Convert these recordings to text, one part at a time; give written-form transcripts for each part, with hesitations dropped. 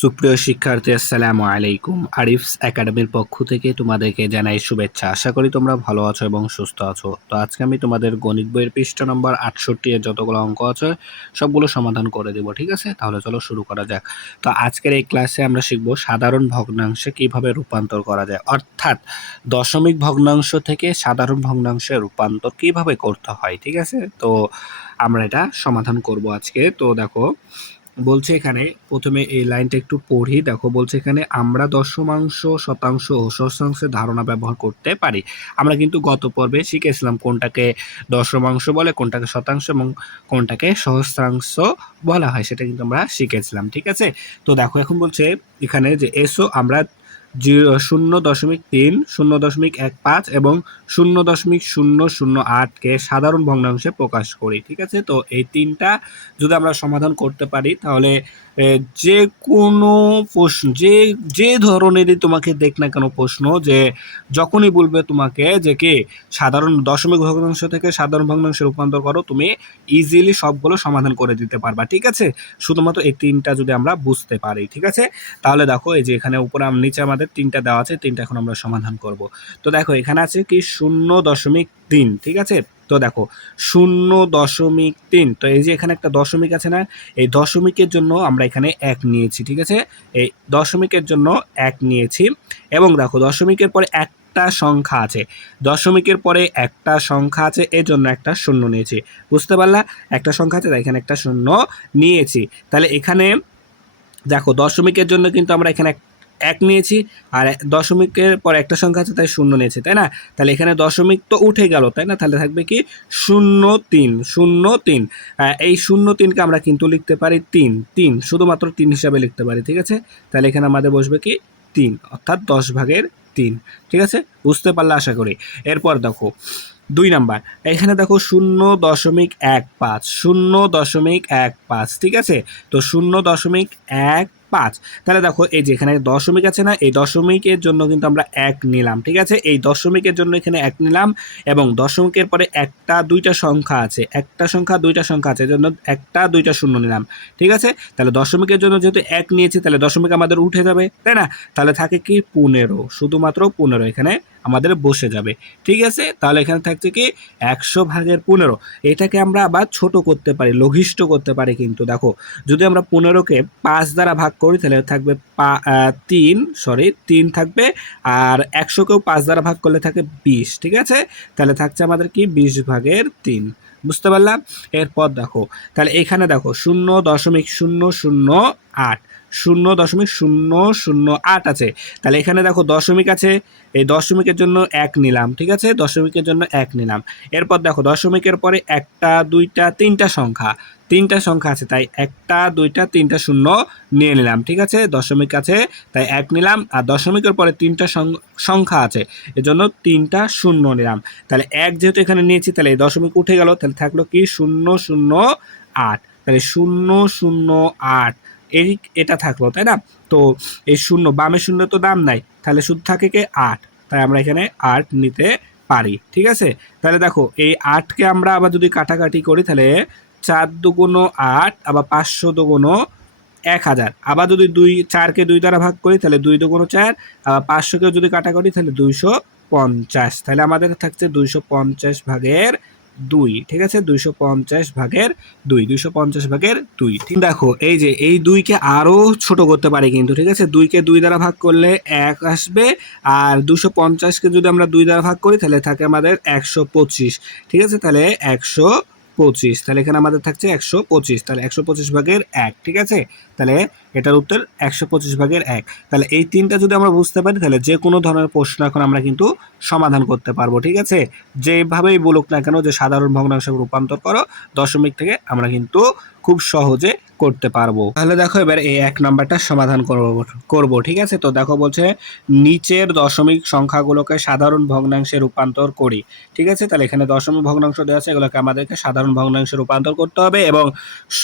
সুপ্রিয় শিক্ষার্থী, আসসালামু আলাইকুম। আরিফস একাডেমির পক্ষ থেকে তোমাদেরকে জানাই শুভেচ্ছা। আশা করি তোমরা ভালো আছো এবং সুস্থ আছো। তো আজকে আমি তোমাদের গণিত বইয়ের পৃষ্ঠা নম্বর 68 এর যতগুলো অঙ্ক আছে সবগুলো সমাধান করে দেব, ঠিক আছে? তাহলে চলো শুরু করা যাক। তো আজকের এই ক্লাসে আমরা শিখব সাধারণ ভগ্নাংশে কিভাবে রূপান্তর করা যায়, অর্থাৎ দশমিক ভগ্নাংশ থেকে সাধারণ ভগ্নাংশে রূপান্তর কিভাবে করতে হয়, ঠিক আছে? তো আমরা এটা সমাধান করব আজকে। তো দেখো বলছে এখানে প্রথমে এই লাইনটা একটু পড়ি। দেখো বলছে এখানে আমরা দশমাংশ, শতাংশ ও সহস্রাংশের ধারণা ব্যবহার করতে পারি। আমরা কিন্তু গত পর্বে শিখেছিলাম কোনটাকে দশমাংশ বলে, কোনটাকে শতাংশ এবং কোনটাকে সহস্রাংশ বলা হয়, সেটা কিন্তু আমরা শিখেছিলাম, ঠিক আছে? তো দেখো এখন বলছে এখানে যে এসো আমরা 0.3, 0.15 এবং 0.008কে সাধারণ ভগ্নাংশে প্রকাশ করি, ঠিক আছে? তো এই তিনটা যদি আমরা সমাধান করতে পারি তাহলে যে কোনো প্রশ্ন, যে ধরনেরই তোমাকে দেখ না কেন প্রশ্ন, যে যখনই বলবে তোমাকে যে কি সাধারণ দশমিক ভগ্নাংশ থেকে সাধারণ ভগ্নাংশে রূপান্তর করো, তুমি ইজিলি সবগুলো সমাধান করে দিতে পারবা, ঠিক আছে? শুধুমাত্র এই তিনটা যদি আমরা বুঝতে পারি, ঠিক আছে? তাহলে দেখো এই যে এখানে উপরে নিচে আমাদের তিনটা দেওয়া আছে, তিনটা এখন আমরা সমাধান করব। তো দেখো এখানে আছে কি 0.3, ঠিক আছে? তো দেখো 0.3, তো এই যে এখানে একটা দশমিক আছে না, এই দশমিকের জন্য আমরা এখানে 1 নিয়েছি, ঠিক আছে? এই দশমিকের জন্য 1 নিয়েছি এবং দেখো দশমিকের পরে একটা সংখ্যা আছে, দশমিকের পরে একটা সংখ্যা আছে, এর জন্য একটা শূন্য নিয়েছি। বুঝতে পারলা? একটা সংখ্যা আছে, তাই এখানে একটা শূন্য নিয়েছি। তাহলে এখানে দেখো দশমিকের জন্য কিন্তু আমরা এখানে 1 নিয়েছি, আর দশমিকের পর একটা সংখ্যা আছে তাই শূন্য নিয়েছি, তাই না? তাহলে এখানে দশমিক তো উঠে গেল, তাই না? তাহলে থাকবে কি 0.3, এই 0.3কে আমরা কিন্তু লিখতে পারি 3, শুধুমাত্র 3 হিসাবে লিখতে পারি, ঠিক আছে? তাহলে এখানে আমাদের বসবে কি 3, অর্থাৎ 10/3, ঠিক আছে? বুঝতে পারলে আশা করি। এরপর দেখো 2 নাম্বার, এখানে দেখো 0.15, 0.15, ঠিক আছে? তো 0.15, তাহলে দেখো এই যে এখানে দশমিক আছে না, এই দশমিকের জন্য কিন্তু আমরা 1 নিলাম, ঠিক আছে? এই দশমিকের জন্য এখানে 1 নিলাম এবং দশমিকের পরে একটা দুইটা সংখ্যা আছে, একটা সংখ্যা দুইটা সংখ্যা আছে, এই জন্য একটা দুইটা শূন্য নিলাম, ঠিক আছে? তাহলে দশমিকের জন্য যেহেতু 1 নিয়েছি তাহলে দশমিক আমাদের উঠে যাবে, তাই না? তাহলে থাকে কি 15, শুধুমাত্র 15 এখানে আমাদের বসে যাবে, ঠিক আছে? তাহলে এখানে থাকছে কি 100/15। এটাকে আমরা আবার ছোট করতে পারি, লঘিষ্ঠ করতে পারি, কিন্তু দেখো যদি আমরা 15কে 5 দ্বারা ভাগ করি তাহলে থাকবে 3 থাকবে, আর 100কেও 5 দ্বারা ভাগ করলে থাকে 20, ঠিক আছে? তাহলে থাকছে আমাদের কি 20/3। বুঝতে পারলাম? এরপর দেখো তাহলে এখানে দেখো 0.008, 0.008 আছে। তাহলে এখানে দেখো দশমিক আছে, এই দশমিকের জন্য 1 নিলাম, ঠিক আছে? দশমিকের জন্য 1 নিলাম। এরপর দেখো দশমিকের পরে একটা দুইটা তিনটা সংখ্যা আছে, তাই একটা দুইটা তিনটা শূন্য নিয়ে নিলাম, ঠিক আছে? দশমিক আছে তাই 1 নিলাম, আর দশমিকের পরে তিনটা সংখ্যা আছে, এজন্য তিনটা শূন্য নিলাম। তাহলে 1 যেহেতু এখানে নিয়েছি তাহলে এই দশমিক উঠে গেল, তাহলে থাকলো কি 0.008, তাহলে 0.008 এটা থাকলো, তাই না? তো এই শূন্য, বামে শূন্য তো দাম নাই, তাহলে শুধু থাকে কি 8, তাই আমরা এখানে 8 নিতে পারি, ঠিক আছে? তাহলে দেখো এই 8কে আমরা আবার যদি কাটাকাটি করি তাহলে 4×2 = 8, আবার 500×1000, আবার যদি 4কে 2 দ্বারা ভাগ করি তাহলে 2×4, আবার 500কেও যদি কাটাকাটি তাহলে 250, তাহলে আমাদের থাকছে 250/2, ঠিক আছে? 250/2, 250/2, ঠিক। দেখো এই যে এই 2কে আরো ছোট করতে পারি কিন্তু, ঠিক আছে? 2কে 2 দ্বারা ভাগ করলে 1 আসবে, আর 250কে যদি আমরা 2 দ্বারা ভাগ করি তাহলে থাকে আমাদের 125, ঠিক আছে? তাহলে 125, তাহলে এখানে আমাদের থাকছে 125, তাহলে 125/1, ঠিক আছে? তাহলে এটার উত্তর 125/1। তাহলে এই তিনটা যদি আমরা বুঝতে পারি তাহলে যে কোনো ধরনের প্রশ্ন এখন আমরা কিন্তু সমাধান করতে পারবো, ঠিক আছে? যেভাবেই বলুক না কেন যে সাধারণ ভগ্নাংশে রূপান্তর করো, দশমিক থেকে আমরা কিন্তু খুব সহজে করতে পারবো। তাহলে দেখো এবার এই 1 নাম্বারটা সমাধান করব, ঠিক আছে? তো দেখো বলছে নিচের দশমিক সংখ্যাগুলোকে সাধারণ ভগ্নাংশে রূপান্তর করি, ঠিক আছে? তাহলে এখানে দশমিক ভগ্নাংশ দেওয়া আছে, এগুলোকে আমাদেরকে সাধারণ ভগ্নাংশে রূপান্তর করতে হবে এবং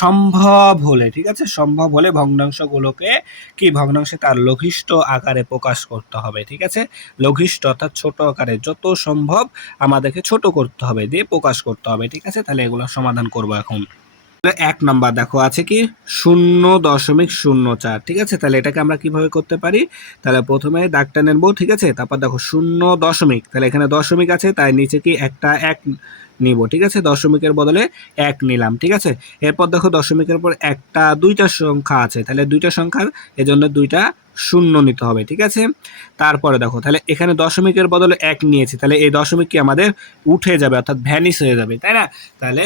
সম্ভব হলে, ঠিক আছে, সম্ভব হলে ভগ্নাংশগুলোকে কি ভগ্নাংশে তার লঘিষ্ঠ আকারে প্রকাশ করতে হবে, ঠিক আছে? লঘিষ্ঠ অর্থাৎ ছোট আকারে, যত সম্ভব আমাদেরকে ছোট করতে হবে, দিয়ে প্রকাশ করতে হবে, ঠিক আছে? তাহলে এগুলো সমাধান করব এখন। এক নাম্বার দেখো আছে কি 0.04, ঠিক আছে। তাহলে এটাকে আমরা কিভাবে করতে পারি, তাহলে প্রথমে দাগটা নেবো, ঠিক আছে। তারপর দেখো 0 দশমিক, তাহলে এখানে দশমিক আছে তাই নিচে কি একটা এক নিব, ঠিক আছে। দশমিকের বদলে এক নিলাম, ঠিক আছে। এরপর দেখো দশমিকের পর একটা দুইটা সংখ্যা আছে, তাহলে দুইটা সংখ্যার এজন্য দুইটা শূন্য নিতে হবে, ঠিক আছে। তারপরে দেখো তাহলে এখানে দশমিকের বদলে এক নিয়েছি, তাহলে এই দশমিক কি আমাদের উঠে যাবে, অর্থাৎ ভ্যানিশ হয়ে যাবে, তাই না। তাহলে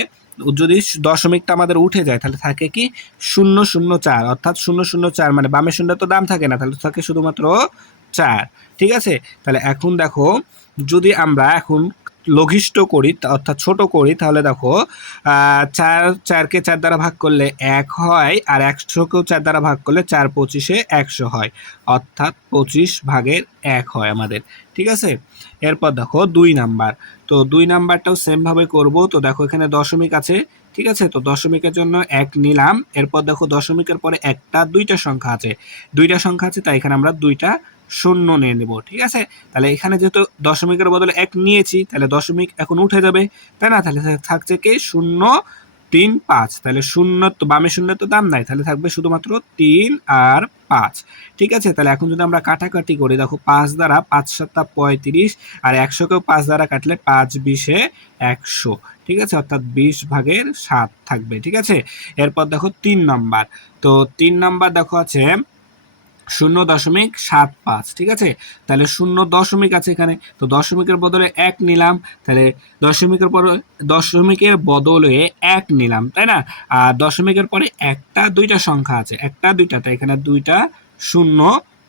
যদি দশমিকটা আমাদের উঠে যায় তাহলে থাকে কি 004, অর্থাৎ 004 মানে বামে শূন্য তো দাম থাকে না, তাহলে থাকে শুধুমাত্র 4, ঠিক আছে। তাহলে এখন দেখো যদি আমরা এখন লঘিষ্ঠ করি অর্থাৎ ছোট করি, তাহলে দেখো 4কে 4 দ্বারা ভাগ করলে 1 হয়, আর 100কেও 4 দ্বারা ভাগ করলে 4 25-এ 100 হয়, অর্থাৎ 25/1 হয় আমাদের, ঠিক আছে। এরপর দেখো 2 নাম্বার, তো 2 নাম্বারটাও সেমভাবে করব। তো দেখো এখানে দশমিক আছে, ঠিক আছে। তো দশমিকের জন্য 1 নিলাম। এরপর দেখো দশমিকের পরে একটা দুইটা সংখ্যা আছে, তাই এখানে আমরা দুইটা শূন্য নিয়ে নেব, ঠিক আছে। তাহলে এখানে যেহেতু দশমিকের বদলে 1 নিয়েছি, তাহলে দশমিক এখন উঠে যাবে, তাই না। তাহলে থাকছে কি 0.35, তাহলে শূন্য তো বামে শূন্য তো দাম নাই, তাহলে থাকবে শুধুমাত্র 3 আর 5, ঠিক আছে। তাহলে এখন যদি আমরা কাটাকাটি করি, দেখো 5 দ্বারা 5 7 35, আর 100কেও 5 দ্বারা কাটলে 5 20-এ 100, ঠিক আছে, অর্থাৎ 20/7 থাকবে, ঠিক আছে। এরপর দেখো 3 নাম্বার, তো 3 নাম্বার দেখো আছে 0.75, ঠিক আছে। তাহলে 0 দশমিক আছে এখানে, তো দশমিকের বদলে 1 নিলাম, তাহলে দশমিকের বদলে 1 নিলাম, তাই না। আর দশমিকের পরে একটা দুইটা সংখ্যা আছে, একটা দুইটা, তাই এখানে দুইটা শূন্য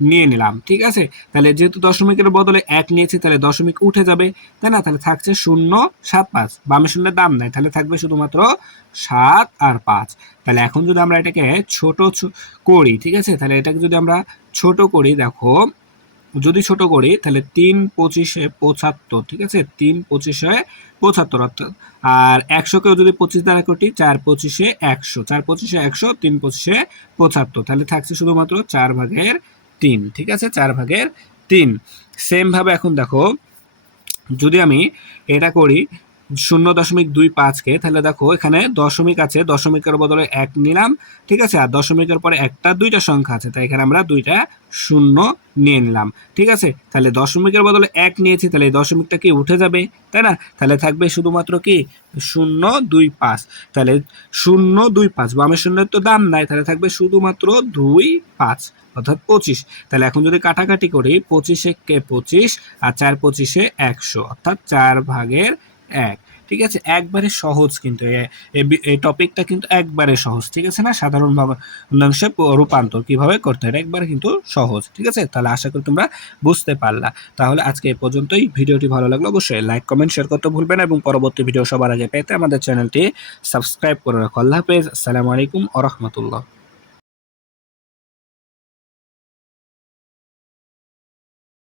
নিয়ে নিলাম, ঠিক আছে। তাহলে যেহেতু দশমিকের বদলে 1 নিয়েছি, তাহলে দশমিক উঠে যাবে, তাই না। তাহলে থাকছে 0.75, বামে শূন্যের দাম নাই, তাহলে থাকবে শুধুমাত্র 7 আর 5। তাহলে এখন যদি আমরা এটাকে ছোট করি, ঠিক আছে, তাহলে এটাকে যদি আমরা ছোট করি, দেখো যদি ছোট করি তাহলে 3 25-এ 75, ঠিক আছে, 3 25-এ 75, অর্থাৎ আর 100কেও যদি 25 দ্বারা কাটি 4 25-এ 100, 4 25-এ 100, 3 25-এ 75, তাহলে থাকছে শুধুমাত্র 4/3, ঠিক আছে, 4/3। সেম ভাবে এখন দেখো যদি আমি এটা করি 0.25-কে, তাহলে দেখো এখানে দশমিক আছে, দশমিকের বদলে 1 নিলাম, ঠিক আছে। আর দশমিকের পরে একটা দুইটা সংখ্যা আছে, তাই এখানে আমরা দুইটা শূন্য নিয়ে নিলাম, ঠিক আছে। তাহলে দশমিকের বদলে 1 নিয়েছি, তাহলে এই দশমিকটা কি উঠে যাবে, তাই না। তাহলে থাকবে শুধুমাত্র কি 0.25, তাহলে 0.25 বামের শূন্যের তো দাম নাই, তাহলে থাকবে শুধুমাত্র 2.5, অর্থাৎ 25। তাহলে এখন যদি কাটাকাটি করি 25-এ 25, আর 4 25-এ 100, অর্থাৎ 4/1, ঠিক আছে। একবারে সহজ, কিন্তু এই টপিকটা কিন্তু একবারে সহজ, ঠিক আছে না। সাধারণ ভগ্নাংশে রূপান্তর কিভাবে করতে হয় একবারে কিন্তু সহজ, ঠিক আছে। তাহলে আশা করি তোমরা বুঝতে পারলা। তাহলে আজকে এই পর্যন্তই। ভিডিওটি ভালো লাগলে অবশ্যই লাইক কমেন্ট শেয়ার করতে ভুলবেন না, এবং পরবর্তী ভিডিও সবার আগে পেতে আমাদের চ্যানেলটি সাবস্ক্রাইব করে রাখো। আল্লাহ হাফেজ, আসসালামু আলাইকুম ওয়া রাহমাতুল্লাহ।